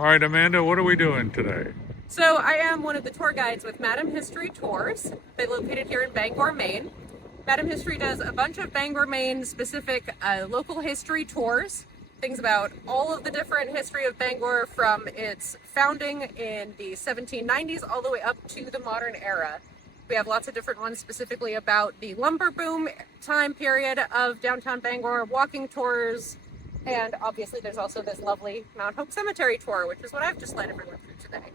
All right, Amanda, what are we doing today? So I am one of the tour guides with Madam History Tours. They're located here in Bangor, Maine. Madam History does a bunch of Bangor, Maine specific local history tours. Things about all of the different history of Bangor from its founding in the 1790s all the way up to the modern era. We have lots of different ones specifically about the lumber boom time period of downtown Bangor, walking tours, and obviously there's also this lovely Mount Hope Cemetery tour, which is what I've just led everyone through today.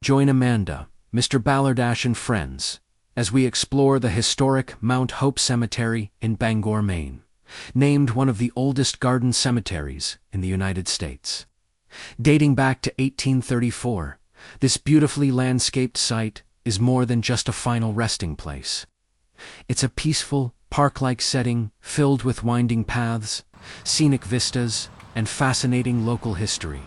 Join Amanda, MrBalerdash and friends as we explore the historic Mount Hope Cemetery in Bangor, Maine, named one of the oldest garden cemeteries in the United States. Dating back to 1834, this beautifully landscaped site is more than just a final resting place. It's a peaceful, park-like setting filled with winding paths, scenic vistas, and fascinating local history.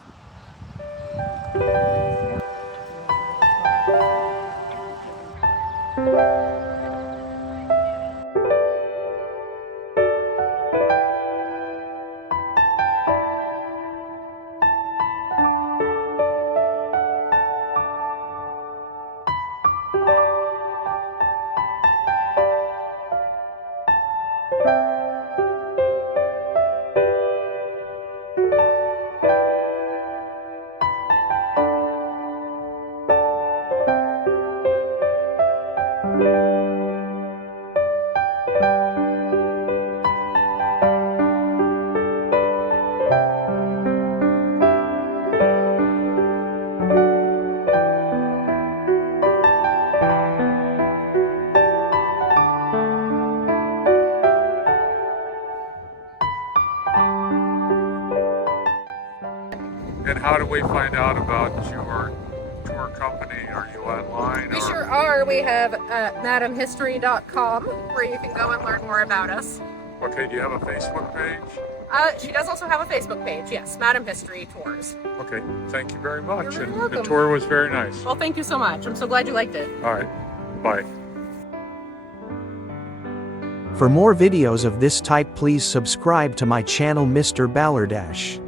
And how do we find out about your tour company? Are you online? We sure are. We have madamhistory.com where you can go and learn more about us. Okay, do you have a Facebook page? She does also have a Facebook page, yes, Madam History Tours. Okay, thank you very much. You're very And welcome. the tour was very nice. Well, thank you so much. I'm so glad you liked it. All right, bye. For more videos of this type, please subscribe to my channel MrBalerdash.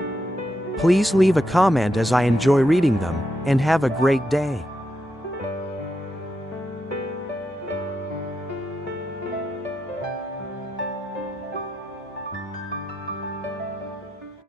Please leave a comment as I enjoy reading them, and have a great day.